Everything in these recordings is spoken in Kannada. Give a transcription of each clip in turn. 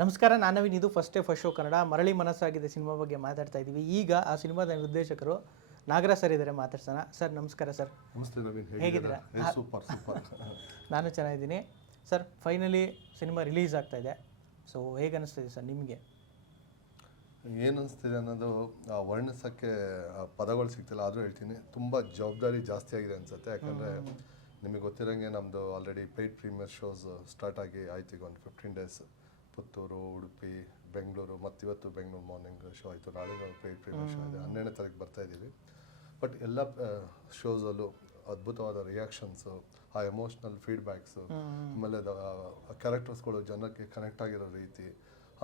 ನಮಸ್ಕಾರ, ನಾನು ನವೀನ್. ಇದು ಫಸ್ಟ್ ಶೋ ಕನ್ನಡ. ಮರಳಿ ಮನಸ್ಸಾಗಿದೆ ಸಿನಿಮಾ ಬಗ್ಗೆ ಮಾತಾಡ್ತಾ ಇದ್ದೀವಿ. ಈಗ ಆ ಸಿನಿಮಾದ ನಿರ್ದೇಶಕರು ನಾಗರಾಜ್ ಸರ್ ಇದ್ದಾರೆ, ಮಾತಾಡ್ಸೋಣ. ಸರ್ ನಮಸ್ಕಾರ. ಸರ್ ನಮಸ್ತೆ ನವೀನ್, ಹೇಗಿದ್ದೀರಾ? Super super. ನಾನು ಚೆನ್ನಾಗಿದ್ದೀನಿ ಸರ್. ಫೈನಲಿ ಸಿನಿಮಾ ರಿಲೀಸ್ ಆಗ್ತಾ ಇದೆ. ಸೊ ಹೇಗೆ ಅನಿಸ್ತಿದೆ ಸರ್ ನಿಮಗೆ? ಏನು ಅನಿಸ್ತಿದೆ ಅನ್ನೋದು ವರ್ಣಿಸೋಕ್ಕೆ ಪದಗಳು ಸಿಗ್ತಿಲ್ಲ, ಆದರೂ ಹೇಳ್ತೀನಿ. ತುಂಬ ಜವಾಬ್ದಾರಿ ಜಾಸ್ತಿ ಆಗಿದೆ ಅನಿಸುತ್ತೆ. ಯಾಕಂದರೆ ನಿಮಗೆ ಗೊತ್ತಿರೋಂಗೆ ನಮ್ಮದು already paid premier shows start ಆಗಿ ಆಯ್ತು. ಈಗ ಒಂದು 15 ಡೇಸ್ ಪುತ್ತೂರು, ಉಡುಪಿ, ಬೆಂಗಳೂರು, ಮತ್ತು ಇವತ್ತು ಬೆಂಗಳೂರು ಮಾರ್ನಿಂಗ್ ಶೋ ಆಯಿತು. ನಾಳೆ ಪೇಯ್ಡ್ ಪ್ರೀಮಿಯರ್ ಶೋ ಇದೆ, 12ನೇ ತಾರೀಕು ಬರ್ತಾ ಇದ್ದೀವಿ. ಬಟ್ ಎಲ್ಲ ಶೋಸಲ್ಲೂ ಅದ್ಭುತವಾದ ರಿಯಾಕ್ಷನ್ಸು, ಆ ಎಮೋಷ್ನಲ್ ಫೀಡ್ಬ್ಯಾಕ್ಸು, ಆಮೇಲೆ ಕ್ಯಾರೆಕ್ಟರ್ಸ್ಗಳು ಜನಕ್ಕೆ ಕನೆಕ್ಟ್ ಆಗಿರೋ ರೀತಿ,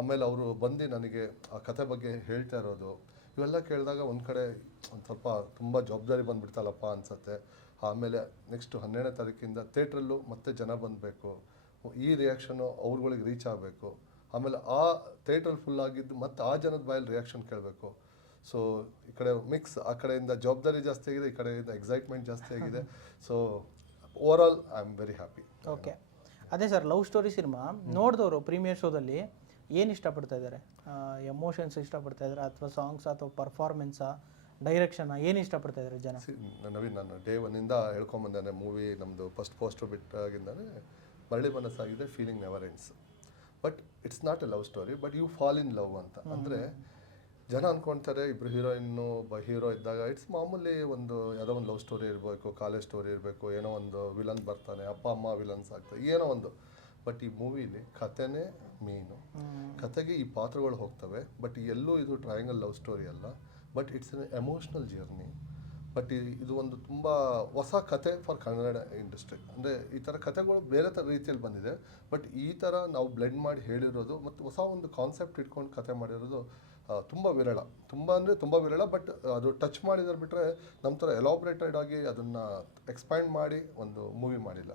ಆಮೇಲೆ ಅವರು ಬಂದು ನನಗೆ ಆ ಕತೆ ಬಗ್ಗೆ ಹೇಳ್ತಾ ಇರೋದು, ಇವೆಲ್ಲ ಕೇಳಿದಾಗ ಒಂದು ಕಡೆ ಒಂದು ಸ್ವಲ್ಪ ತುಂಬ ಜವಾಬ್ದಾರಿ ಬಂದುಬಿಡ್ತಲ್ಲಪ್ಪ ಅನಿಸುತ್ತೆ. ಆಮೇಲೆ ನೆಕ್ಸ್ಟು 12ನೇ ತಾರೀಕಿಂದ ಥಿಯೇಟ್ರಲ್ಲೂ ಮತ್ತೆ ಜನ ಬಂದಬೇಕು, ಈ ರಿಯಾಕ್ಷನು ಅವ್ರುಗಳಿಗೆ ರೀಚ್ ಆಗಬೇಕು. ಆಮೇಲೆ ಆ ಥಿಯೇಟ್ರಲ್ಲಿ ಫುಲ್ ಆಗಿದ್ದು ಮತ್ತು ಆ ಜನದ ಬಾಯಲ್ಲಿ ರಿಯಾಕ್ಷನ್ ಕೇಳಬೇಕು. ಸೊ ಈ ಕಡೆ ಮಿಕ್ಸ್, ಆ ಕಡೆಯಿಂದ ಜವಾಬ್ದಾರಿ ಜಾಸ್ತಿ ಆಗಿದೆ, ಈ ಕಡೆಯಿಂದ ಎಕ್ಸೈಟ್ಮೆಂಟ್ ಜಾಸ್ತಿ ಆಗಿದೆ. So over all I am very happy. Okay, ಅದೇ ಸರ್, ಲವ್ ಸ್ಟೋರಿ ಸಿನಿಮಾ ನೋಡಿದವರು ಪ್ರೀಮಿಯರ್ ಶೋದಲ್ಲಿ ಏನು ಇಷ್ಟಪಡ್ತಾ ಇದ್ದಾರೆ? ಎಮೋಷನ್ಸ್ ಇಷ್ಟಪಡ್ತಾ ಇದ್ದಾರೆ, ಅಥವಾ ಸಾಂಗ್ಸ್, ಅಥವಾ ಪರ್ಫಾರ್ಮೆನ್ಸಾ, ಡೈರೆಕ್ಷನ್, ಏನು ಇಷ್ಟಪಡ್ತಾ ಇದ್ದಾರೆ ಜನ? ನವೀನ್, ನಾನು ಡೇ ಒನ್ನಿಂದ ಹೇಳ್ಕೊಂಬಂದಾನೆ. ಮೂವಿ ನಮ್ಮದು ಫಸ್ಟ್ ಪೋಸ್ಟರ್ ಬಿಟ್ಟಾಗಿಂದಾನೆ ಮರಳಿ ಮನಸ್ಸಾಗಿದೆ, feeling never ends. But it's not a love story, but you fall in love ಅಂತ. ಅಂದರೆ ಜನ ಅಂದ್ಕೊಳ್ತಾರೆ ಇಬ್ಬರು ಹೀರೋಯಿನ್ನು ಹೀರೋ ಇದ್ದಾಗ ಇಟ್ಸ್ ಮಾಮೂಲಿ ಒಂದು ಯಾವುದೋ ಒಂದು ಲವ್ ಸ್ಟೋರಿ ಇರಬೇಕು, ಕಾಲೇಜ್ ಸ್ಟೋರಿ ಇರಬೇಕು, ಏನೋ ಒಂದು ವಿಲನ್ ಬರ್ತಾನೆ, ಅಪ್ಪ ಅಮ್ಮ ವಿಲನ್ಸ್ ಆಗ್ತಾರೆ, ಏನೋ ಒಂದು. ಬಟ್ ಈ ಮೂವಿಲಿ ಕತೆನೇ ಮೇನು. ಕತೆಗೆ ಈ ಪಾತ್ರಗಳು ಹೋಗ್ತವೆ, ಬಟ್ ಎಲ್ಲೂ ಇದು ಟ್ರಯಾಂಗಲ್ ಲವ್ ಸ್ಟೋರಿ ಅಲ್ಲ, but it's an emotional journey. But ಇದು ಒಂದು ತುಂಬ ಹೊಸ ಕತೆ ಫಾರ್ ಕನ್ನಡ ಇಂಡಸ್ಟ್ರಿ. ಅಂದರೆ ಈ ಥರ ಕತೆಗಳು ಬೇರೆ ಥರ ರೀತಿಯಲ್ಲಿ ಬಂದಿದೆ, ಬಟ್ ಈ ಥರ ನಾವು ಬ್ಲೆಂಡ್ ಮಾಡಿ ಹೇಳಿರೋದು ಮತ್ತು ಹೊಸ ಒಂದು ಕಾನ್ಸೆಪ್ಟ್ ಇಟ್ಕೊಂಡು ಕತೆ ಮಾಡಿರೋದು ತುಂಬ ವಿರಳ. ತುಂಬ ಅಂದರೆ ತುಂಬ ವಿರಳ. ಬಟ್ ಅದು ಟಚ್ ಮಾಡಿದ್ರೆ ಬಿಟ್ಟರೆ ನಮ್ಮ ಥರ ಎಲಾಬ್ರೇಟೆಡ್ ಆಗಿ ಅದನ್ನು ಎಕ್ಸ್ಪ್ಯಾಂಡ್ ಮಾಡಿ ಒಂದು ಮೂವಿ ಮಾಡಿಲ್ಲ.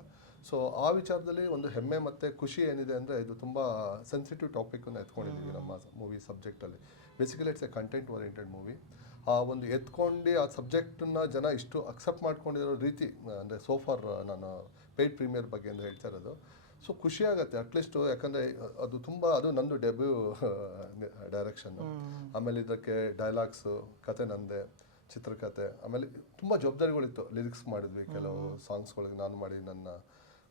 ಸೊ ಆ ವಿಚಾರದಲ್ಲಿ ಒಂದು ಹೆಮ್ಮೆ ಮತ್ತು ಖುಷಿ ಏನಿದೆ ಅಂದರೆ, ಇದು ತುಂಬ ಸೆನ್ಸಿಟಿವ್ ಟಾಪಿಕನ್ನು ಎತ್ಕೊಂಡಿದ್ದೀವಿ ನಮ್ಮ ಮೂವಿ ಸಬ್ಜೆಕ್ಟಲ್ಲಿ. Basically it's a content oriented movie. ಆ ಒಂದು ಎತ್ಕೊಂಡು ಆ ಸಬ್ಜೆಕ್ಟನ್ನ ಜನ ಇಷ್ಟು ಅಕ್ಸೆಪ್ಟ್ ಮಾಡ್ಕೊಂಡಿರೋ ರೀತಿ, ಅಂದರೆ ಸೋಫಾರ್ ನಾನು ಪೇಯ್ಡ್ ಪ್ರೀಮಿಯರ್ ಬಗ್ಗೆ ಅಂತ ಹೇಳ್ತಾ ಇರೋದು. ಸೊ ಖುಷಿಯಾಗತ್ತೆ ಅಟ್ಲೀಸ್ಟು, ಯಾಕಂದರೆ ಅದು ತುಂಬ, ಅದು ನಂದು ಡೆಬ್ಯೂ ಡೈರೆಕ್ಷನ್ನು. ಆಮೇಲೆ ಇದಕ್ಕೆ ಡೈಲಾಗ್ಸು, ಕತೆ ನಂದೆ, ಚಿತ್ರಕಥೆ, ಆಮೇಲೆ ತುಂಬ ಜವಾಬ್ದಾರಿಗಳಿತ್ತು. ಲಿರಿಕ್ಸ್ ಮಾಡಿದ್ವಿ, ಕೆಲವು ಸಾಂಗ್ಸ್ಗಳಿಗೆ ನಾನು ಮಾಡಿ, ನನ್ನ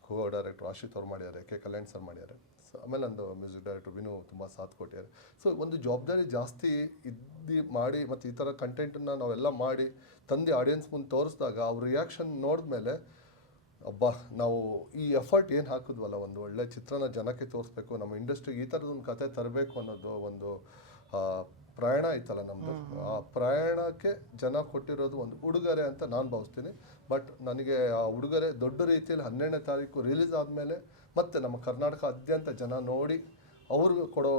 ಕೋ ಡೈರೆಕ್ಟ್ರು ಆಶಿತ್ ಅವ್ರು ಮಾಡಿದ್ದಾರೆ, ಕೆ ಕಲ್ಯಾಣ್ ಸರ್ ಮಾಡಿದ್ದಾರೆ. ಸೊ ಆಮೇಲೆ ನಂದು ಮ್ಯೂಸಿಕ್ ಡೈರೆಕ್ಟ್ರು ವಿನು ತುಂಬ ಸಾಥ್ ಕೊಟ್ಟಿದ್ದಾರೆ. ಸೊ ಒಂದು ಜವಾಬ್ದಾರಿ ಜಾಸ್ತಿ ಇದ್ದು ಮಾಡಿ, ಮತ್ತು ಈ ಥರ ಕಂಟೆಂಟನ್ನು ನಾವೆಲ್ಲ ಮಾಡಿ ತಂದು ಆಡಿಯನ್ಸ್ ಮುಂದೆ ತೋರಿಸಿದಾಗ ಅವ್ರ ರಿಯಾಕ್ಷನ್ ನೋಡಿದ್ಮೇಲೆ, ಅಬ್ಬಾ, ನಾವು ಈ ಎಫರ್ಟ್ ಏನು ಹಾಕಿದ್ವಲ್ಲ, ಒಂದು ಒಳ್ಳೆ ಚಿತ್ರನ ಜನಕ್ಕೆ ತೋರಿಸ್ಬೇಕು, ನಮ್ಮ ಇಂಡಸ್ಟ್ರಿಗೆ ಈ ಥರದೊಂದು ಕತೆ ತರಬೇಕು ಅನ್ನೋದು ಒಂದು ಪ್ರಯಾಣ ಐತಲ್ಲ ನಮ್ಮದು. ಆ ಪ್ರಯಾಣಕ್ಕೆ ಜನ ಕೊಟ್ಟಿರೋದು ಒಂದು ಉಡುಗೊರೆ ಅಂತ ನಾನು ಭಾವಿಸ್ತೀನಿ. ಬಟ್ ನನಗೆ ಆ ಉಡುಗೊರೆ ದೊಡ್ಡ ರೀತಿಯಲ್ಲಿ 12ನೇ ತಾರೀಕು ರಿಲೀಸ್ ಆದಮೇಲೆ ಮತ್ತೆ ನಮ್ಮ ಕರ್ನಾಟಕಾದ್ಯಂತ ಜನ ನೋಡಿ ಅವರು ಕೊಡೋ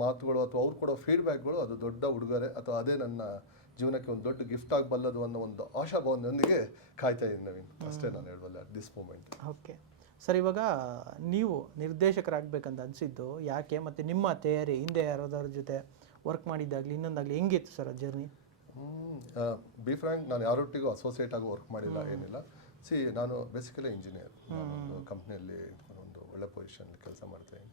ಮಾತುಗಳು ಅಥವಾ ಅವ್ರು ಕೊಡೋ ಫೀಡ್ಬ್ಯಾಕ್ಗಳು, ಅದು ದೊಡ್ಡ ಉಡುಗೊರೆ, ಅಥವಾ ಅದೇ ನನ್ನ ಜೀವನಕ್ಕೆ ಒಂದು ದೊಡ್ಡ ಗಿಫ್ಟ್ ಆಗಬಲ್ಲದು ಅನ್ನೋ ಒಂದು ಆಶಾಭಾವನೆಯೊಂದಿಗೆ ಕಾಯ್ತಾ ಇದ್ದೀನಿ ನವೀನ್. ಅಷ್ಟೇ ನಾನು ಹೇಳಬಲ್ಲೆ at this moment. Okay sir, ಇವಾಗ ನೀವು ನಿರ್ದೇಶಕರಾಗಬೇಕಂತ ಅನಿಸಿದ್ದು ಯಾಕೆ? ಮತ್ತು ನಿಮ್ಮ ತಯಾರಿ ಹಿಂದೆ ಯಾರಾದ್ರ ಜೊತೆ ವರ್ಕ್ ಮಾಡಿದ್ದಾಗಲಿ ಇನ್ನೊಂದಾಗಲಿ ಹೆಂಗಿತ್ತು ಸರ್ ಜರ್ನಿ? ಬಿ ಫ್ರ್ಯಾಂಕ್, ನಾನು ಯಾರೊಟ್ಟಿಗೂ ಅಸೋಸಿಯೇಟ್ ಆಗಿ ವರ್ಕ್ ಮಾಡಿಲ್ಲ, ಏನಿಲ್ಲ. ನಾನು ಬೇಸಿಕಲಿ ಇಂಜಿನಿಯರ್. ನಾನೊಂದು ಕಂಪ್ನಿಯಲ್ಲಿ ಒಂದು ಒಳ್ಳೆ ಪೊಸಿಷನ್ ಕೆಲಸ ಮಾಡ್ತಾಯಿದ್ದೀನಿ.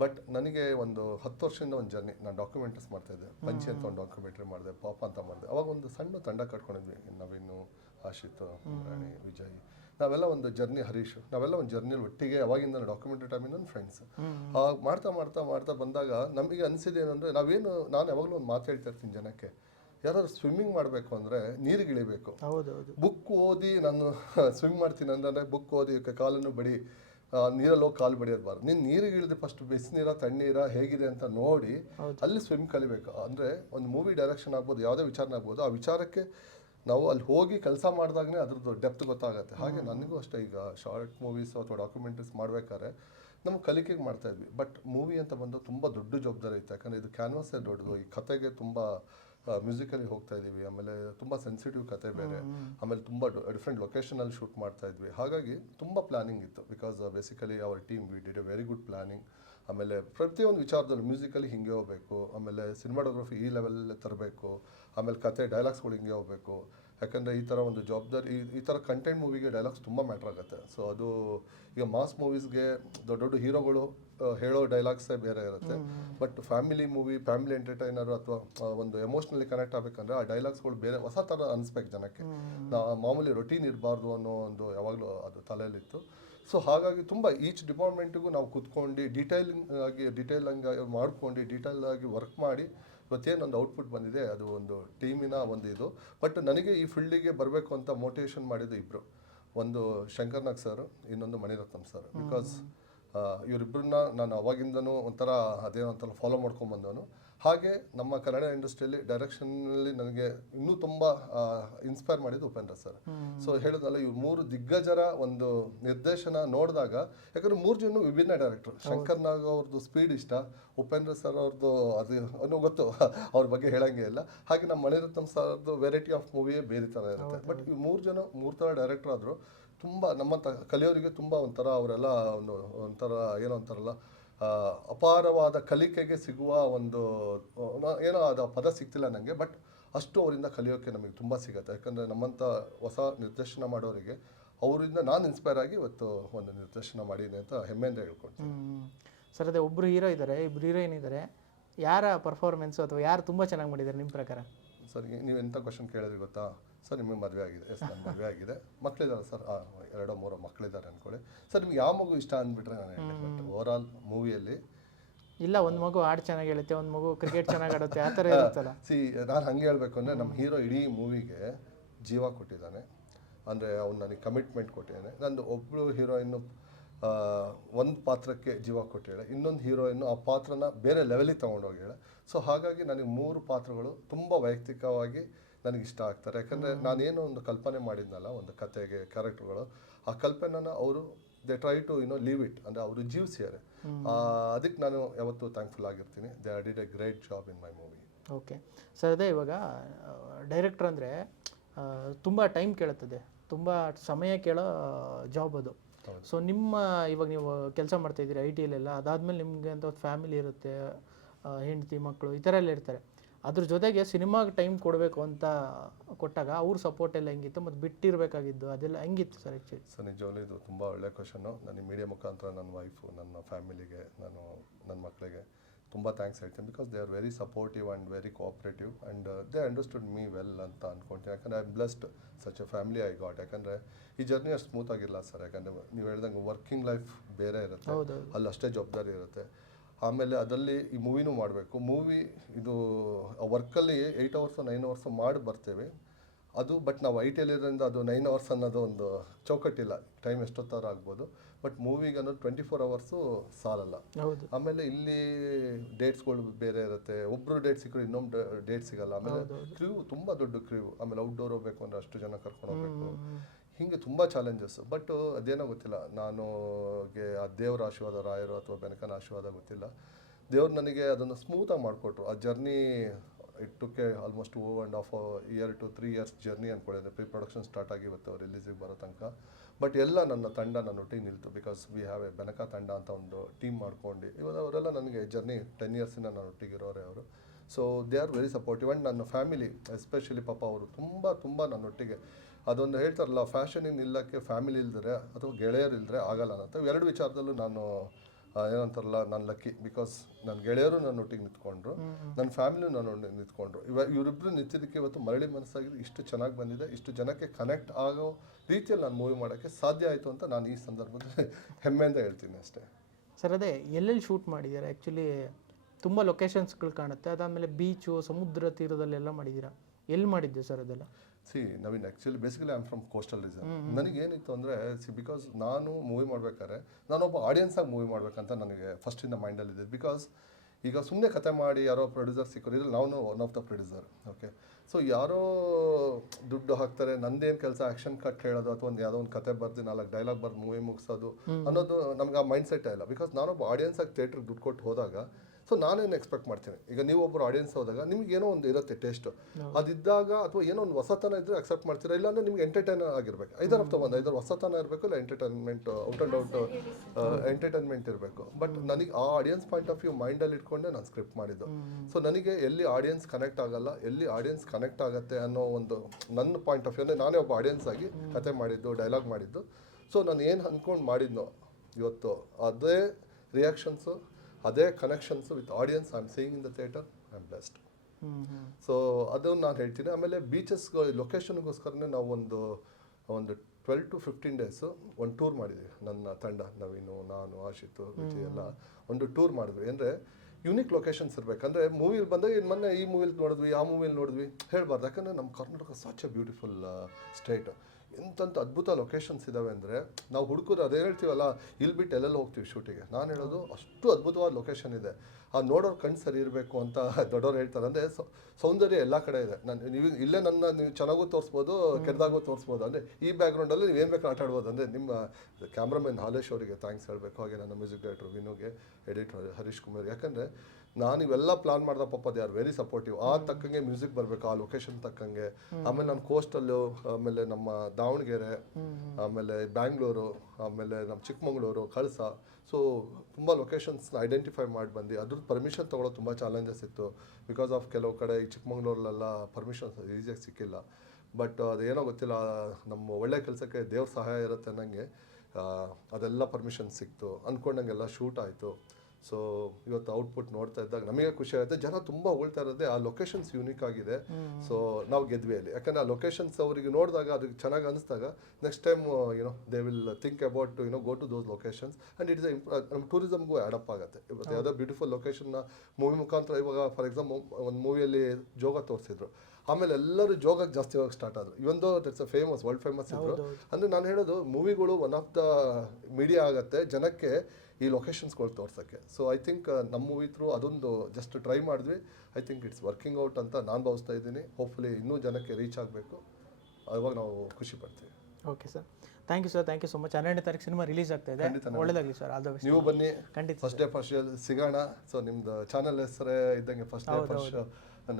ಬಟ್ ನನಗೆ ಒಂದು 10 ವರ್ಷದಿಂದ ಒಂದು ಜರ್ನಿ. ನಾನು ಡಾಕ್ಯುಮೆಂಟರೀಸ್ ಮಾಡ್ತಾಯಿದ್ದೆ. ಪಂಚಿ ಅಂತ ಒಂದು ಡಾಕ್ಯುಮೆಂಟ್ರಿ ಮಾಡಿದೆ, ಪಾಪ ಅಂತ ಮಾಡಿದೆ. ಅವಾಗ ಒಂದು ಸಣ್ಣ ತಂಡ ಕಟ್ಕೊಂಡಿದ್ವಿ, ನವೀನು, ಆಶಿತ್, ರಾಣಿ, ವಿಜಯ್, ನಾವೆಲ್ಲ ಒಂದು ಜರ್ನಿ, ಹರೀಶ್, ನಾವೆಲ್ಲ ಒಂದು ಜರ್ನಿಯಲ್ಲಿ ಒಟ್ಟಿಗೆ ಅವಾಗಿಂದ ಡಾಕ್ಯುಮೆಂಟ್ರಿ ಟೈಮಿಂದ ಒಂದು ಫ್ರೆಂಡ್ಸ್. ಮಾಡ್ತಾ ಮಾಡ್ತಾ ಮಾಡ್ತಾ ಬಂದಾಗ ನಮಗೆ ಅನಿಸಿದೆ ಏನಂದರೆ, ನಾನು ಯಾವಾಗಲೂ ಒಂದು ಮಾತು ಹೇಳ್ತಾ ಇರ್ತೀನಿ ಜನಕ್ಕೆ, ಯಾರಾದ್ರು ಸ್ವಿಮ್ಮಿಂಗ್ ಮಾಡಬೇಕು ಅಂದರೆ ನೀರಿಗೆ ಇಳಿಬೇಕು. ಹೌದೌದು. ಬುಕ್ ಓದಿ ನಾನು ಸ್ವಿಮ್ ಮಾಡ್ತೀನಿ ಅಂದರೆ ಬುಕ್ ಓದಿ ಕಾಲನ್ನು ಬಡಿ, ನೀರಲ್ಲಿ ಹೋಗಿ ಕಾಲು ಬಡಿಯೋದ್ಬಾರ್ದು. ನೀನು ನೀರಿಗೆ ಇಳಿದು ಫಸ್ಟ್ ಬಿಸಿನೀರ ತಣ್ಣೀರ ಹೇಗಿದೆ ಅಂತ ನೋಡಿ ಅಲ್ಲಿ ಸ್ವಿಮ್ ಕಲಿಬೇಕು. ಅಂದರೆ ಒಂದು ಮೂವಿ ಡೈರೆಕ್ಷನ್ ಆಗ್ಬೋದು, ಯಾವುದೇ ವಿಚಾರನ ಆಗ್ಬೋದು, ಆ ವಿಚಾರಕ್ಕೆ ನಾವು ಅಲ್ಲಿ ಹೋಗಿ ಕೆಲಸ ಮಾಡಿದಾಗಲೇ ಅದ್ರದ್ದು ಡೆಪ್ತ್ ಗೊತ್ತಾಗುತ್ತೆ. ಹಾಗೆ ನನಗೂ ಅಷ್ಟೇ, ಈಗ ಶಾರ್ಟ್ ಮೂವೀಸ್ ಅಥವಾ ಡಾಕ್ಯುಮೆಂಟ್ರೀಸ್ ಮಾಡಬೇಕಾದ್ರೆ ನಮ್ಮ ಕಲಿಕೆಗೆ ಮಾಡ್ತಾಯಿದ್ವಿ. ಬಟ್ ಮೂವಿ ಅಂತ ಬಂದು ತುಂಬ ದೊಡ್ಡ ಜವಾಬ್ದಾರಿ ಇತ್ತು. ಯಾಕಂದರೆ ಇದು ಕ್ಯಾನ್ವಾಸೇ ದೊಡ್ಡದು. ಈ ಕತೆಗೆ ತುಂಬ ಮ್ಯೂಸಿಕಲಿ ಹೋಗ್ತಾ ಇದ್ದೀವಿ, ಆಮೇಲೆ ತುಂಬ ಸೆನ್ಸಿಟಿವ್ ಕತೆ ಬೇರೆ, ಆಮೇಲೆ ತುಂಬ ಡಿಫ್ರೆಂಟ್ ಲೊಕೇಶನಲ್ಲಿ ಶೂಟ್ ಮಾಡ್ತಾ ಇದ್ವಿ. ಹಾಗಾಗಿ ತುಂಬ ಪ್ಲ್ಯಾನಿಂಗ್ ಇತ್ತು. Because basically our team we did A very good planning. ಆಮೇಲೆ ಪ್ರತಿಯೊಂದು ವಿಚಾರದಲ್ಲಿ ಮ್ಯೂಸಿಕಲಿ ಹಿಂಗೆ ಹೋಗಬೇಕು, ಆಮೇಲೆ ಸಿನಿಮಾಟೋಗ್ರಫಿ ಈ ಲೆವೆಲ್ ತರಬೇಕು, ಆಮೇಲೆ ಕತೆ ಡೈಲಾಗ್ಸ್ಗಳು ಹಿಂಗೆ ಹೋಗಬೇಕು, ಯಾಕಂದರೆ ಈ ಥರ ಒಂದು ಜವಾಬ್ದಾರಿ ಈ ಥರ ಕಂಟೆಂಟ್ ಮೂವಿಗೆ ಡೈಲಾಗ್ಸ್ ತುಂಬ ಮ್ಯಾಟ್ರ್ ಆಗುತ್ತೆ. ಸೊ ಅದು ಈಗ ಮಾಸ್ ಮೂವೀಸ್ಗೆ ದೊಡ್ಡ ದೊಡ್ಡ ಹೀರೋಗಳು ಹೇಳೋ ಡೈಲಾಗ್ಸೇ ಬೇರೆ ಇರುತ್ತೆ. But family movie, family entertainer ಅಥವಾ ಒಂದು ಎಮೋಷ್ನಲಿ ಕನೆಕ್ಟ್ ಆಗಬೇಕಂದ್ರೆ ಆ ಡೈಲಾಗ್ಸ್ಗಳು ಬೇರೆ ಹೊಸ ಥರ ಅನಿಸ್ಬೇಕು ಜನಕ್ಕೆ. ಮಾಮೂಲಿ ರೊಟೀನ್ ಇರಬಾರ್ದು ಅನ್ನೋ ಒಂದು ಯಾವಾಗಲೂ ಅದು ತಲೆಯಲ್ಲಿತ್ತು. ಸೊ ಹಾಗಾಗಿ ತುಂಬ ಈಚ್ ಡಿಪಾರ್ಟ್ಮೆಂಟಿಗೂ ನಾವು ಕೂತ್ಕೊಂಡು ಡೀಟೇಲ್ ಮಾಡ್ಕೊಂಡು ಡೀಟೇಲ್ ಆಗಿ ವರ್ಕ್ ಮಾಡಿ ಇವತ್ತೇನು ಒಂದು ಔಟ್ಪುಟ್ ಬಂದಿದೆ ಅದು ಒಂದು ಟೀಮಿನ ಒಂದು ಇದು. ಬಟ್ ನನಗೆ ಈ ಫೀಲ್ಡಿಗೆ ಬರಬೇಕು ಅಂತ ಮೋಟಿವೇಶನ್ ಮಾಡಿದ್ದು ಇಬ್ಬರು, ಒಂದು ಶಂಕರ್ನಾಗ್ ಸರ್, ಇನ್ನೊಂದು ಮಣಿರತ್ನಂ ಸರ್. ಬಿಕಾಸ್ ಇವರಿಬ್ಬರನ್ನ ನಾನು ಅವಾಗಿಂದನೂ ಒಂಥರ ಅದೇನೋ ಒಂಥರ ಫಾಲೋ ಮಾಡ್ಕೊಂಬಂದವನು. ಹಾಗೆ ನಮ್ಮ ಕನ್ನಡ ಇಂಡಸ್ಟ್ರಿಯಲ್ಲಿ ಡೈರೆಕ್ಷನಲ್ಲಿ ನನಗೆ ಇನ್ನೂ ತುಂಬ ಇನ್ಸ್ಪೈರ್ ಮಾಡಿದ್ದು ಉಪೇಂದ್ರ ಸರ್. ಸೊ ಹೇಳಿದಲ್ಲ, ಇವ್ರು 3 ದಿಗ್ಗಜರ ಒಂದು ನಿರ್ದೇಶನ ನೋಡಿದಾಗ, ಯಾಕಂದ್ರೆ 3 ಜನ ವಿಭಿನ್ನ ಡೈರೆಕ್ಟರ್. ಶಂಕರ್ನಾಗ್ ಅವ್ರದ್ದು ಸ್ಪೀಡ್ ಇಷ್ಟ, ಉಪೇಂದ್ರ ಸರ್ ಅವ್ರದ್ದು ಅದು ಗೊತ್ತು, ಅವ್ರ ಬಗ್ಗೆ ಹೇಳಂಗೆ ಇಲ್ಲ. ಹಾಗೆ ನಮ್ಮ ಮಣಿರತ್ನಂ ಸರ್ದು ವೆರೈಟಿ ಆಫ್ ಮೂವಿಯೇ ಬೇರೆ ಥರ ಇರುತ್ತೆ. ಬಟ್ ಈ 3 ಜನ 3 ಥರ ಡೈರೆಕ್ಟರ್ ಆದರೂ ತುಂಬ ನಮ್ಮ ಕಲಿಯೋರಿಗೆ ತುಂಬ ಒಂಥರ ಅವರೆಲ್ಲ ಒಂಥರ ಏನೋ ಅಂತಾರಲ್ಲ, ಅಪಾರವಾದ ಕಲಿಕೆಗೆ ಸಿಗುವ ಒಂದು ಏನೋ ಅದು ಪದ ಸಿಗ್ತಿಲ್ಲ ನನಗೆ. ಬಟ್ ಅಷ್ಟು ಅವರಿಂದ ಕಲಿಯೋಕ್ಕೆ ನಮಗೆ ತುಂಬ ಸಿಗುತ್ತೆ. ಯಾಕಂದರೆ ನಮ್ಮಂಥ ಹೊಸ ನಿರ್ದೇಶನ ಮಾಡೋರಿಗೆ ಅವರಿಂದ ನಾನು ಇನ್ಸ್ಪೈರ್ ಆಗಿ ಇವತ್ತು ಒಂದು ನಿರ್ದೇಶನ ಮಾಡೀನಿ ಅಂತ ಹೆಮ್ಮೆಯಿಂದ ಹೇಳ್ಕೊಳ್ತೀನಿ. ಸರ್, ಅದೇ ಒಬ್ಬರು ಹೀರೋ ಇದ್ದಾರೆ, ಇಬ್ಬರು ಹೀರೋಯಿನ್ ಇದ್ದಾರೆ. ಯಾರ ಪರ್ಫಾರ್ಮೆನ್ಸು ಅಥವಾ ಯಾರು ತುಂಬ ಚೆನ್ನಾಗಿ ಮಾಡಿದ್ದಾರೆ ನಿಮ್ಮ ಪ್ರಕಾರ? ಸರ್, ನೀವು ಎಂಥ ಕ್ವಶನ್ ಕೇಳಿದ್ರಿ ಗೊತ್ತಾ ಸರ್? ನಿಮಗೆ ಮದುವೆ ಆಗಿದೆ? ಎಸ್, ನನ್ನ ಮದುವೆ ಆಗಿದೆ. ಮಕ್ಕಳಿದ್ದಾರೆ ಸರ್, 2-3 ಮಕ್ಕಳಿದ್ದಾರೆ ಅಂದ್ಕೊಳ್ಳಿ. ಸರ್, ನಿಮ್ಗೆ ಯಾವ ಮಗು ಇಷ್ಟ ಅಂದ್ಬಿಟ್ರೆ ನಾನು ಹೇಳ್ತೀನಿ. ಬಟ್ ಓವರ್ ಆಲ್ ಮೂವಿಯಲ್ಲಿ ಇಲ್ಲ, ಒಂದು ಮಗು ಹಾಡು ಚೆನ್ನಾಗಿ ಹೇಳುತ್ತೆ, ಒಂದು ಮಗು ಕ್ರಿಕೆಟ್ ಚೆನ್ನಾಗಿ ಆಡುತ್ತೆ, ಆ ಥರ ಇರುತ್ತಲ್ಲ. ನಾನು ಹಂಗೆ ಹೇಳ್ಬೇಕು ಅಂದರೆ, ನಮ್ಮ ಹೀರೋ ಇಡೀ ಮೂವಿಗೆ ಜೀವ ಕೊಟ್ಟಿದ್ದಾನೆ. ಅಂದರೆ ಅವ್ನು ನನಗೆ ಕಮಿಟ್ಮೆಂಟ್ ಕೊಟ್ಟಿದ್ದಾನೆ. ನಂದು ಒಬ್ಬಳು ಹೀರೋಯಿನ್ನು ಒಂದು ಪಾತ್ರಕ್ಕೆ ಜೀವ ಕೊಟ್ಟಿದ್ದಾಳೆ, ಇನ್ನೊಂದು ಹೀರೋಯಿನ್ನು ಆ ಪಾತ್ರನ ಬೇರೆ ಲೆವೆಲಿಗೆ ತೊಗೊಂಡೋಗಿದ್ದಾಳೆ. ಸೊ ಹಾಗಾಗಿ ನನಗೆ 3 ಪಾತ್ರಗಳು ತುಂಬ ವೈಯಕ್ತಿಕವಾಗಿ ನನಗೆ ಇಷ್ಟ ಆಗ್ತಾರೆ. ಯಾಕಂದರೆ ನಾನೇನೋ ಒಂದು ಕಲ್ಪನೆ ಮಾಡಿದ್ನಲ್ಲ ಒಂದು ಕತೆಗೆ, ಕ್ಯಾರೆಕ್ಟರ್ಗಳು, ಆ ಕಲ್ಪನೆನ ಅವರು they try to live it, ಅಂದರೆ ಅವರು ಜೀವಿಸ್ಯಾರೆ. ಅದಕ್ಕೆ ನಾನು ಯಾವತ್ತೂ ಥ್ಯಾಂಕ್ಫುಲ್ ಆಗಿರ್ತೀನಿ. They did a great job in my movie. Okay sir, ಅದೇ ಇವಾಗ ಡೈರೆಕ್ಟರ್ ಅಂದರೆ ತುಂಬ ಟೈಮ್ ಕೇಳುತ್ತದೆ, ತುಂಬ ಸಮಯ ಕೇಳೋ ಜಾಬ್ ಅದು. ಸೊ ನಿಮ್ಮ ಇವಾಗ ನೀವು ಕೆಲಸ ಮಾಡ್ತಾಯಿದ್ದೀರಿ ಐ ಟಿಯಲ್ಲೆಲ್ಲ, ಅದಾದಮೇಲೆ ನಿಮಗೆ ಅಂತ ಒಂದು ಫ್ಯಾಮಿಲಿ ಇರುತ್ತೆ, ಹೆಂಡತಿ ಮಕ್ಕಳು ಈ ಥರ ಎಲ್ಲ ಇರ್ತಾರೆ. ಅದ್ರ ಜೊತೆಗೆ ಸಿನಿಮಾಗೆ ಟೈಮ್ ಕೊಡಬೇಕು ಅಂತ ಕೊಟ್ಟಾಗ ಅವ್ರ ಸಪೋರ್ಟ್ ಎಲ್ಲ ಹೆಂಗಿತ್ತು, ಮತ್ತು ಬಿಟ್ಟಿರಬೇಕಾಗಿದ್ದು ಅದೆಲ್ಲ ಹೆಂಗಿತ್ತು ಸರ್? ಆ್ಯಕ್ಚುಲಿ ಸರ್, ನಿಜವಾಗ್ಲೂ ಇದು ತುಂಬ ಒಳ್ಳೆಯ ಕ್ವಶನ್ನು. ನಾನು ಈ ಮೀಡಿಯಾ ಮುಖಾಂತರ ನನ್ನ ವೈಫು, ನನ್ನ ಫ್ಯಾಮಿಲಿಗೆ, ನನ್ನ ಮಕ್ಕಳಿಗೆ ತುಂಬ ಥ್ಯಾಂಕ್ಸ್ ಹೇಳ್ತೀನಿ. Because they are very supportive and very cooperative and they understood me well ಅಂತ ಅಂದ್ಕೊಳ್ತೀನಿ. ಯಾಕಂದರೆ I blessed such A family I got. ಯಾಕಂದರೆ ಈ ಜರ್ನಿ ಅಷ್ಟು ಸ್ಮೂತ್ ಆಗಿಲ್ಲ ಸರ್. ಯಾಕಂದರೆ ನೀವು ಹೇಳ್ದಂಗೆ ವರ್ಕಿಂಗ್ ಲೈಫ್ ಬೇರೆ ಇರುತ್ತೆ, ಅಲ್ಲಿ ಅಷ್ಟೇ ಜವಾಬ್ದಾರಿ ಇರುತ್ತೆ. ಆಮೇಲೆ ಅದರಲ್ಲಿ ಈ ಮೂವಿನೂ ಮಾಡಬೇಕು. ಮೂವಿ ಇದು ವರ್ಕಲ್ಲಿ 8 ಅವರ್ಸು 9 ಅವರ್ಸು ಮಾಡಿ ಬರ್ತೇವೆ ಅದು. ಬಟ್ ನಾವು ಐ ಟಿಯಲ್ಲಿರೋದ್ರಿಂದ ಅದು 9 ಅವರ್ಸ್ ಅನ್ನೋದು ಒಂದು ಚೌಕಟ್ಟಿಲ್ಲ, ಟೈಮ್ ಎಷ್ಟೊತ್ತಾರು ಆಗ್ಬೋದು. ಬಟ್ ಮೂವಿಗೆ ಅನ್ನೋದು 24 ಅವರ್ಸು ಸಾಲಲ್ಲ. ಆಮೇಲೆ ಇಲ್ಲಿ ಡೇಟ್ಸ್ಗಳು ಬೇರೆ ಇರುತ್ತೆ, ಒಬ್ಬರು ಡೇಟ್ ಸಿಕ್ಕರು ಇನ್ನೊಂದು ಡೇಟ್ ಸಿಗಲ್ಲ. ಆಮೇಲೆ ಕ್ರೀವ್ ತುಂಬ ದೊಡ್ಡ ಕ್ರೀವ್, ಆಮೇಲೆ ಔಟ್ಡೋರ್ ಹೋಗ್ಬೇಕು ಅಂದರೆ ಅಷ್ಟು ಜನ ಕರ್ಕೊಂಡು ಹೋಗ್ಬೇಕು, ಹೀಗೆ ತುಂಬ ಚಾಲೆಂಜಸ್. ಬಟ್ ಅದೇನೋ ಗೊತ್ತಿಲ್ಲ, ನಾನುಗೆ ಆ ದೇವರ ಆಶೀರ್ವಾದ, ರಾಯರು ಅಥವಾ ಬೆನಕನ ಆಶೀರ್ವಾದ ಗೊತ್ತಿಲ್ಲ, ದೇವ್ರು ನನಗೆ ಅದನ್ನು ಸ್ಮೂತಾಗಿ ಮಾಡಿಕೊಟ್ರು. ಆ journey it took almost 2.5 year to 3 years journey ಅಂದ್ಕೊಳ್ಳಿ. ಪ್ರೀ ಪ್ರೊಡಕ್ಷನ್ ಸ್ಟಾರ್ಟ್ ಆಗಿ ಇವತ್ತು ರಿಲೀಸಿಗೆ ಬರೋ ತನಕ. ಬಟ್ ಎಲ್ಲ ನನ್ನ ತಂಡ ನನ್ನೊಟ್ಟಿಗೆ ನಿಲ್ತು. Because we have a Benaka ತಂಡ ಅಂತ ಒಂದು ಟೀಮ್ ಮಾಡ್ಕೊಂಡು ಇವಾಗ ಅವರೆಲ್ಲ ನನಗೆ ಜರ್ನಿ 10 yearsಯಿಂದ ನನ್ನೊಟ್ಟಿಗಿರೋರೆ ಅವರು. So they are very supportive. And ನನ್ನ ಫ್ಯಾಮಿಲಿ ಎಸ್ಪೆಷಲಿ ಪಾಪ ಅವರು ತುಂಬ ನನ್ನೊಟ್ಟಿಗೆ. ಅದೊಂದು ಹೇಳ್ತಾರಲ್ಲ, ಫ್ಯಾಷನಿಗೆ ನಿಲ್ಲಕ್ಕೆ ಫ್ಯಾಮಿಲಿ ಇಲ್ದರೆ ಅಥವಾ ಗೆಳೆಯರು ಇಲ್ಲದ್ರೆ ಆಗಲ್ಲ ಅಂತ. 2 ವಿಚಾರದಲ್ಲೂ ನಾನು ಏನಂತಾರಲ್ಲ, ನಾನು ಲಕ್ಕಿ. ಬಿಕಾಸ್ ನನ್ನ ಗೆಳೆಯರು ನನ್ನೊಟ್ಟಿಗೆ ನಿಂತ್ಕೊಂಡ್ರು, ನನ್ನ ಫ್ಯಾಮಿಲಿ ನನ್ನೊಟ್ಟಿಗೆ ನಿಂತ್ಕೊಂಡ್ರು. ಇವರಿಬ್ಬರು ನಿಂತಿದ್ದಕ್ಕೆ ಇವತ್ತು ಮರಳಿ ಮನಸ್ಸಾಗಿದೆ ಇಷ್ಟು ಚೆನ್ನಾಗಿ ಬಂದಿದೆ, ಇಷ್ಟು ಜನಕ್ಕೆ ಕನೆಕ್ಟ್ ಆಗೋ ರೀತಿಯಲ್ಲಿ ನಾನು ಮೂವಿ ಮಾಡೋಕ್ಕೆ ಸಾಧ್ಯ ಆಯಿತು ಅಂತ ನಾನು ಈ ಸಂದರ್ಭದಲ್ಲಿ ಹೆಮ್ಮೆಯಿಂದ ಹೇಳ್ತೀನಿ ಅಷ್ಟೇ. ಸರ್, ಅದೇ ಎಲ್ಲೆಲ್ಲಿ ಶೂಟ್ ಮಾಡಿದ್ದೀರಾ? ಆ್ಯಕ್ಚುಲಿ ತುಂಬ ಲೊಕೇಶನ್ಸ್ಗಳು ಕಾಣುತ್ತೆ. ಅದಾದಮೇಲೆ ಬೀಚು, ಸಮುದ್ರ ತೀರದಲ್ಲೆಲ್ಲ ಮಾಡಿದ್ದೀರಾ, ಎಲ್ಲಿ ಮಾಡಿದ್ದೆ ಸರ್ ಅದೆಲ್ಲ? Naveen, actually basically I am from coastal region. ನನಗೇನಿತ್ತು ಅಂದರೆ ಬಿಕಾಸ್ ನಾನು ಮೂವಿ ಮಾಡ್ಬೇಕಾದ್ರೆ ನಾನೊಬ್ಬ ಆಡಿಯನ್ಸಾಗಿ ಮೂವಿ ಮಾಡ್ಬೇಕಂತ ನನಗೆ ಫಸ್ಟಿಂದ ಮೈಂಡಲ್ಲಿದೆ. ಬಿಕಾಸ್ ಈಗ ಸುಮ್ಮನೆ ಕತೆ ಮಾಡಿ ಯಾರೋ ಪ್ರೊಡ್ಯೂಸರ್ ಸಿಕ್ಕರು, ಇದ್ರಲ್ಲಿ ನಾನು one of the producer. Okay, so ಯಾರೋ ದುಡ್ಡು ಹಾಕ್ತಾರೆ, ನಂದೇನು ಕೆಲಸ ಆ್ಯಕ್ಷನ್ ಕಟ್ ಹೇಳೋದು ಅಥವಾ ಒಂದು ಯಾವುದೋ ಒಂದು ಕತೆ ಬರ್ದು 4 ಡೈಲಾಗ್ ಬರ್ದು ಮೂವಿ ಮುಗಿಸೋದು ಅನ್ನೋದು ನಮ್ಗೆ ಆ ಮೈಂಡ್ ಸೆಟ್ ಇಲ್ಲ. ಬಿಕಾಸ್ ನಾನೊಬ್ಬ ಆಡಿಯನ್ಸಾಗಿ ಥಿಯೇಟ್ರಿಗೆ ದುಡ್ಡು ಕೊಟ್ಟು ಹೋದಾಗ ಸೊ ನಾನೇನು ಎಕ್ಸ್ಪೆಕ್ಟ್ ಮಾಡ್ತೀನಿ, ಈಗ ನೀವು ಒಬ್ಬರು ಆಡಿಯನ್ಸ್ ಹೋದಾಗ ನಿಮ್ಗೆ ಏನೋ ಒಂದು ಇರುತ್ತೆ ಟೇಸ್ಟ್, ಅದಿದ್ದಾಗ ಅಥವಾ ಏನೋ ಒಂದು ಹೊಸತನ ಇದ್ರೆ ಅಕ್ಸೆಪ್ಟ್ ಮಾಡ್ತೀರಾ, ಇಲ್ಲಾಂದ್ರೆ ನಿಮ್ಗೆ ಎಂಟರ್ಟೈನರ್ ಆಗಿರ್ಬೇಕು. ಐದರ್ ಐದರ್ ಹೊಸತನ ಇರಬೇಕು, ಇಲ್ಲ entertainment out and out entertainment ಇರಬೇಕು. ಬಟ್ ನನಗೆ ಆ ಆಡಿಯನ್ಸ್ ಪಾಯಿಂಟ್ ಆಫ್ ವ್ಯೂ ಮೈಂಡಲ್ಲಿ ಇಟ್ಕೊಂಡೆ ನಾನು ಸ್ಕ್ರಿಪ್ಟ್ ಮಾಡಿದ್ದು. ಸೊ ನನಗೆ ಎಲ್ಲಿ ಆಡಿಯನ್ಸ್ ಕನೆಕ್ಟ್ ಆಗಲ್ಲ, ಎಲ್ಲಿ ಆಡಿಯನ್ಸ್ ಕನೆಕ್ಟ್ ಆಗುತ್ತೆ ಅನ್ನೋ ಒಂದು ನನ್ನ ಪಾಯಿಂಟ್ ಆಫ್ ವ್ಯೂ, ಅಂದರೆ ನಾನೇ ಒಬ್ಬ ಆಡಿಯನ್ಸ್ ಆಗಿ ಕತೆ ಮಾಡಿದ್ದು, ಡೈಲಾಗ್ ಮಾಡಿದ್ದು. ಸೊ ನಾನು ಏನು ಅಂದ್ಕೊಂಡು ಮಾಡಿದ್ನೋ ಇವತ್ತು ಅದೇ ರಿಯಾಕ್ಷನ್ಸು, ಅದೇ connections with audience I am seeing in the theatre, I am blessed. So ಅದನ್ನು ನಾನು ಹೇಳ್ತೀನಿ. ಆಮೇಲೆ ಬೀಚಸ್ಗಳು ಲೊಕೇಶನ್ಗೋಸ್ಕರನೇ ನಾವು ಒಂದು 12 to 15 ಡೇಸು ಒಂದು ಟೂರ್ ಮಾಡಿದ್ವಿ. ನನ್ನ ತಂಡ, ನವೀನು, ನಾನು, ಆಶಿತು, ವಿಜಯ್ ಎಲ್ಲ ಒಂದು ಟೂರ್ ಮಾಡಿದ್ವಿ. ಅಂದರೆ ಯುನಿಕ್ ಲೊಕೇಶನ್ಸ್ ಇರಬೇಕಂದ್ರೆ ಮೂವಿಲಿ ಬಂದಾಗ ಮೊನ್ನೆ ಈ ಮೂವಿಲಿ ನೋಡಿದ್ವಿ, ಆ ಮೂವಿಲಿ ನೋಡಿದ್ವಿ ಹೇಳ್ಬಾರ್ದು. ಯಾಕಂದರೆ ನಮ್ಮ Karnataka such a beautiful state. ಎಂಥಂಥ ಅದ್ಭುತ ಲೊಕೇಶನ್ಸ್ ಇದ್ದಾವೆ ಅಂದರೆ ನಾವು ಹುಡುಕರು ಅದೇ ಹೇಳ್ತೀವಲ್ಲ, ಇಲ್ಲಿ ಬಿಟ್ಟು ಎಲ್ಲೆಲ್ಲ ಹೋಗ್ತೀವಿ ಶೂಟಿಗೆ. ನಾನು ಹೇಳೋದು ಅಷ್ಟು ಅದ್ಭುತವಾದ ಲೊಕೇಶನ್ ಇದೆ, ಆ ನೋಡೋರು ಕಣ್ಣು ಸರಿ ಇರಬೇಕು ಅಂತ ದೊಡ್ಡವ್ರು ಹೇಳ್ತಾರೆ. ಅಂದರೆ ಸೌಂದರ್ಯ ಎಲ್ಲ ಕಡೆ ಇದೆ. ನೀವು ಇಲ್ಲೇ ನೀವು ಚೆನ್ನಾಗೂ ತೋರಿಸ್ಬೋದು, ಕೆಟ್ಟದಾಗೂ ತೋರಿಸ್ಬೋದು. ಅಂದರೆ ಈ ಬ್ಯಾಕ್ಗ್ರೌಂಡಲ್ಲಿ ನೀವು ಏನು ಬೇಕು ಆಟ ಆಡ್ಬೋದು. ಅಂದರೆ ನಿಮ್ಮ ಕ್ಯಾಮ್ರಾಮನ್ ಹಾಲೇಶ್ ಅವರಿಗೆ ಥ್ಯಾಂಕ್ಸ್ ಹೇಳಬೇಕು, ಹಾಗೆ ನನ್ನ ಮ್ಯೂಸಿಕ್ ಡೈರೆಕ್ಟರ್ ವಿನುಗೆ, ಎಡಿಟರ್ ಹರೀಶ್ ಕುಮಾರ್. ಯಾಕಂದರೆ ನಾನು ಇವೆಲ್ಲ ಪ್ಲಾನ್ ಮಾಡ್ದೆ, ಪಾಪ ದೇ ಆರ್ ವೆರಿ ಸಪೋರ್ಟಿವ್. ಆ ತಕ್ಕಂಗೆ ಮ್ಯೂಸಿಕ್ ಬರಬೇಕು, ಆ ಲೊಕೇಶನ್ ತಕ್ಕಂಗೆ. ಆಮೇಲೆ ನಾನು ಕೋಸ್ಟಲ್ಲು, ಆಮೇಲೆ ನಮ್ಮ ದಾವಣಗೆರೆ, ಆಮೇಲೆ ಬ್ಯಾಂಗ್ಳೂರು, ಆಮೇಲೆ ನಮ್ಮ ಚಿಕ್ಕಮಂಗ್ಳೂರು, ಕಳಸ. ಸೊ ತುಂಬ ಲೊಕೇಶನ್ಸ್ನ ಐಡೆಂಟಿಫೈ ಮಾಡಿ ಬಂದು ಅದ್ರದ್ದು ಪರ್ಮಿಷನ್ ತೊಗೊಳ್ಳೋದು ತುಂಬ ಚಾಲೆಂಜಸ್ ಇತ್ತು. ಬಿಕಾಸ್ ಆಫ್ ಕೆಲವು ಕಡೆ ಈ ಚಿಕ್ಕಮಂಗ್ಳೂರಲ್ಲೆಲ್ಲ ಪರ್ಮಿಷನ್ಸ್ ಈಸಿಯಾಗಿ ಸಿಕ್ಕಿಲ್ಲ. ಬಟ್ ಅದೇನೋ ಗೊತ್ತಿಲ್ಲ, ನಮ್ಮ ಒಳ್ಳೆ ಕೆಲಸಕ್ಕೆ ದೇವ್ರ ಸಹಾಯ ಇರುತ್ತೆ ಅನ್ನಂಗೆ ಅದೆಲ್ಲ ಪರ್ಮಿಷನ್ ಸಿಕ್ತು. ಅಂದ್ಕೊಂಡಂಗೆಲ್ಲ ಶೂಟ್ ಆಯಿತು. ಸೊ ಇವತ್ತು ಔಟ್ಪುಟ್ ನೋಡ್ತಾ ಇದ್ದಾಗ ನಮಗೆ ಖುಷಿ ಆಗುತ್ತೆ. ಜನ ತುಂಬ ಹೊಳ್ತಾ ಇರೋದೇ ಆ ಲೊಕೇಶನ್ಸ್ ಯೂನಿಕ್ ಆಗಿದೆ. ಸೊ ನಾವು ಗೆದ್ವಿ ಅಲ್ಲಿ. ಯಾಕಂದರೆ ಆ ಲೊಕೇಶನ್ಸ್ ಅವರಿಗೆ ನೋಡಿದಾಗ ಅದಕ್ಕೆ ಚೆನ್ನಾಗಿ ಅನಿಸ್ದಾಗ next time they will think about go to those locations. And it's ನಮ್ಮ ಟೂರಿಸಮ್ಗೂ ಆ್ಯಡಪ್ ಆಗುತ್ತೆ. ಇವತ್ತು ಯಾವುದೋ ಬ್ಯೂಟಿಫುಲ್ ಲೊಕೇಶನ್ನ ಮೂವಿ ಮುಖಾಂತರ, ಇವಾಗ ಫಾರ್ ಎಕ್ಸಾಂಪಲ್ ಒಂದು ಮೂವಿಯಲ್ಲಿ ಜೋಗ ತೋರಿಸಿದ್ರು, ಆಮೇಲೆ ಎಲ್ಲರೂ ಜೋಗಕ್ಕೆ ಜಾಸ್ತಿ ಹೋಗಕ್ಕೆ ಸ್ಟಾರ್ಟ್ ಆದರು. ಇವೊಂದು it's a famous, world famous ಇದ್ರು. ಅಂದರೆ ನಾನು ಹೇಳೋದು ಮೂವಿಗಳು ಒನ್ ಆಫ್ ದ ಮೀಡಿಯಾ ಆಗುತ್ತೆ ಜನಕ್ಕೆ ಈ ಲೊಕೇಶನ್ಸ್ಗಳು ತೋರ್ಸೋಕ್ಕೆ. ಸೊ ಐ ಥಿಂಕ್ ನಮ್ಮ ಮೂವಿ ಥ್ರೂ ಅದೊಂದು ಜಸ್ಟ್ ಟ್ರೈ ಮಾಡಿದ್ವಿ. I think it's working out ಅಂತ ನಾನು ಭಾವಿಸ್ತಾ ಇದ್ದೀನಿ. ಹೋಪ್ಫುಲಿ ಇನ್ನೂ ಜನಕ್ಕೆ ರೀಚ್ ಆಗಬೇಕು, ಅವಾಗ ನಾವು ಖುಷಿ ಪಡ್ತೀವಿ. Okay sir, thank you sir, thank you so much. 12ನೇ ತಾರೀಕು ಸಿನಿಮಾ ರಿಲೀಸ್ ಆಗ್ತಾ ಇದೆ, ಒಳ್ಳೆದಾಗಲಿ ಸರ್. All the best. ನೀವು ಬನ್ನಿ, ಖಂಡಿತ ಫಸ್ಟ್ ಡೇ ಫಸ್ಟ್ ಸಿಗೋಣ. ಸೊ ನಿಮ್ದು ಚಾನಲ್ ಹೆಸರೇ ಇದ್ದಂಗೆ ಫಸ್ಟ್ ಡೇ ಫಸ್ಟ್.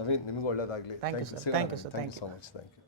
ನವೀನ್, ನಿಮಗೂ ಒಳ್ಳೆಯದಾಗಲಿ. Thank you sir, thank you sir, thank you so much. Thank you.